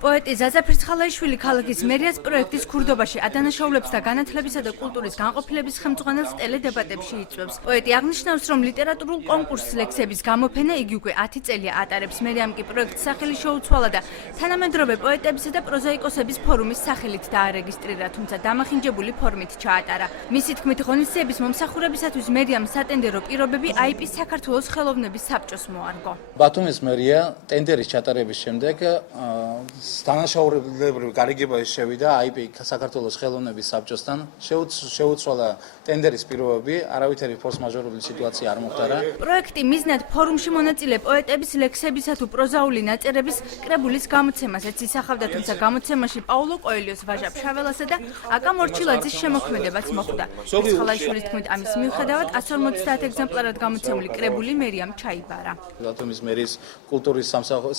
პოეტი ზაზა ფირცხალაიშვილი ქალაქის მერიას პროექტის ქურდობაში ადანაშაულებს და განათლებისა და კულტურის განყოფილების ხელმძღვანელს ტელედებატებში იწვევს. პოეტი აღნიშნავს, რომ ლიტერატურულ კონკურსს ლექსების გამოფენა იგი უკვე 10 წელია ატარებს. მერიამ კი პროექტს სახელი შეუცვალა და თანამედროვე პოეტებისა და პროზაიკოსების ფორუმის სახელით დაარეგისტრირა, თუმცა დამახინჯებული ფორმით ჩაატარა. მისი თქმით, ღონისძიების მომსახურებისათვის მერიამ სატენდერო პირობები IP-ის საქართველოს ხელოვნების საბჭოს მოარგო. ბათუმის მერია ტენდერის ჩატარების შემდეგ დანაშაულებრივი გარიგებაში შევიდა IP საქართველოს ხელოვნების საბჭოსთან, შეუცვალა ტენდერის პირობები, არავითარი ფორს-მაჟორული სიტუაცია არ მოხდარა. პროექტი მიზნად ფორუმში მონაწილე პოეტების ლექსებისა თუ პროზაული ნაწერების კრებულის გამოცემასაც ისახავდა, თუმცა გამოცემაში პაულო კოელიოს ვაჟა ფშაველასა და აკა მორჩილაძის შემოქმედებაც მოხვდა. ფირცხალაიშვილის თქმით, ამის მიუხედავად 150 ეგზემპლარად გამოცემული კრებული მერიამ ჩაიბარა. ბათუმის მერის კულტურის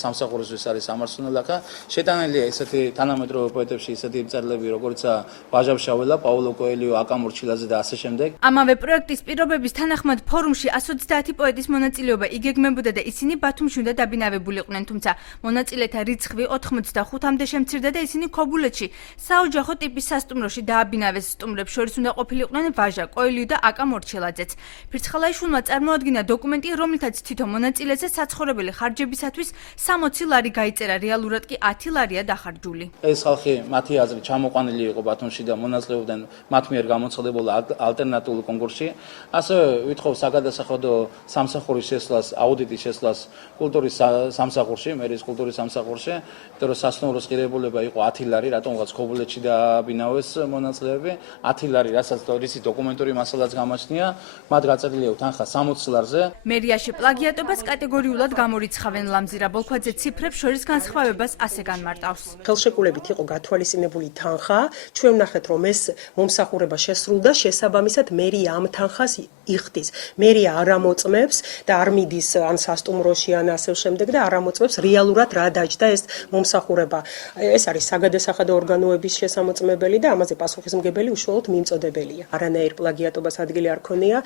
სამსახურისთვის არის სამარცვნელაკა. შეტანილია ესეთი თანამედროვე პოეტებში ისეთი მწერლები, როგორიცაა ვაჟა ფშაველა, პაულო კოელიო, აკა მორჩილაძე და ასე შემდეგ. ამავე პროექტის პირობების თანახმად ფორუმში 130 პოეტის მონაწილეობა იგეგმებოდა და ისინი ბათუმში უნდა დაბინავებულიყვნენ, თუმცა მონაწილეთა რიცხვი 85-მდე შემცირდა და ისინი ქობულეთში საოჯახო ტიპის სასტუმროში დააბინავეს. სტუმრებს შორის უნდა ყოფილიყვნენ ვაჟა, კოელიო და აკა მორჩილაძეც. ფირცხალაიშვილმა წარმოადგინა დოკუმენტი, რომლითაც თითო მონაწილეზე საცხოვრებელი ხარჯებისათვის 60 ლარი გაიწერა, რეალურად კი 10 ლარია დახარჯული. ეს ხალხი მათი აზრით ჩამოყვანილი იყო ბათუმში და მონაწილეობდნენ მათ მიერ გამოცხადებულ ალტერნატიულ კონკურსში. ასევე ვითხოვ საგადასახადო სამსახურის შესვლას, აუდიტის შესვლას კულტურის სამსახურში, მერის კულტურის სამსახურში, იმიტომ რომ სასტუმროს ღირებულება იყო 10 ლარი, რატომღაც ქობულეთში დააბინავეს მონაწილეები, 10 ლარი, რასაც რისი დოკუმენტური მასალაც გამოჩნია, მათ გაწერილია თანხა 60 ლარზე. მერიაში პლაგიატობას კატეგორიულად გამორიცხავენ. ლამზირა ბოლქვაძე ციფრებს შორის განსხვავებას ასე განმარტავს. ხელშეკრულებით იყო გათვალისწინებული თანხა, ჩვენ ვნახეთ, რომ ეს მომსახურება შესრულდა, შესაბამისად მერია ამ თანხას იხდის. მერია არ ამოწმებს და არ მიდის ან სასტუმროში ან ასე შემდეგ და არ ამოწმებს რეალურად რა დაჯდა ეს მომსახურება. ეს არის საგადასახადო ორგანოების შესამოწმებელი და ამაზე პასუხისმგებელი უშუალოდ მიმწოდებელია. არანაირ პლაგიატობას ადგილი არ ქონია,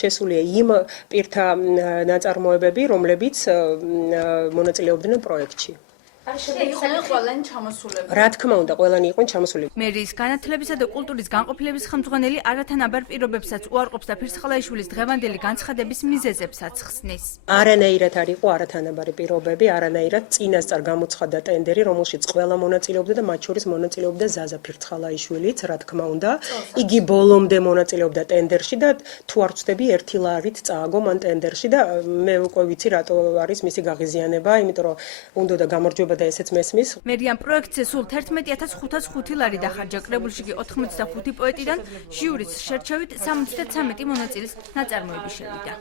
შესულია იმ პირთა ნაწარმოებები, რომლებიც მონაწილეობდნენ პროექტში. რა თქმა უნდა, ყველანი იყვნენ ჩამოსულები. მერის განათლებისა და კულტურის განყოფილების ხელმძღვანელი არათანაბარ პირობებსაც უარყოფს და ფირცხალაიშვილის დღევანდელი განცხადების მიზეზებსაც ხსნის. არანაირად არ იყო არათანაბარი პირობები, არანაირად წინასწარ გამოცხადდა ტენდერი, რომელშიც ყველა მონაწილეობდა და მათ შორის მონაწილეობდა ზაზა ფირცხალაიშვილიც, რა თქმა უნდა. იგი ბოლომდე მონაწილეობდა ტენდერში და თუ არ ვცდები 1 ლარით წააგო მან ტენდერში და მე უკვე ვიცი რატო არის მისი გაღიზიანება, იმიტომ რომ უნდა და გამარჯვება და ესეც მესმის. მერიამ პროექტზე სულ 11,505 ლარი დახარჯა. კრებულში კი 85 პოეტიდან ჟიურის შერჩევით 73 მონაწილის ნაწარმოები შევიდა.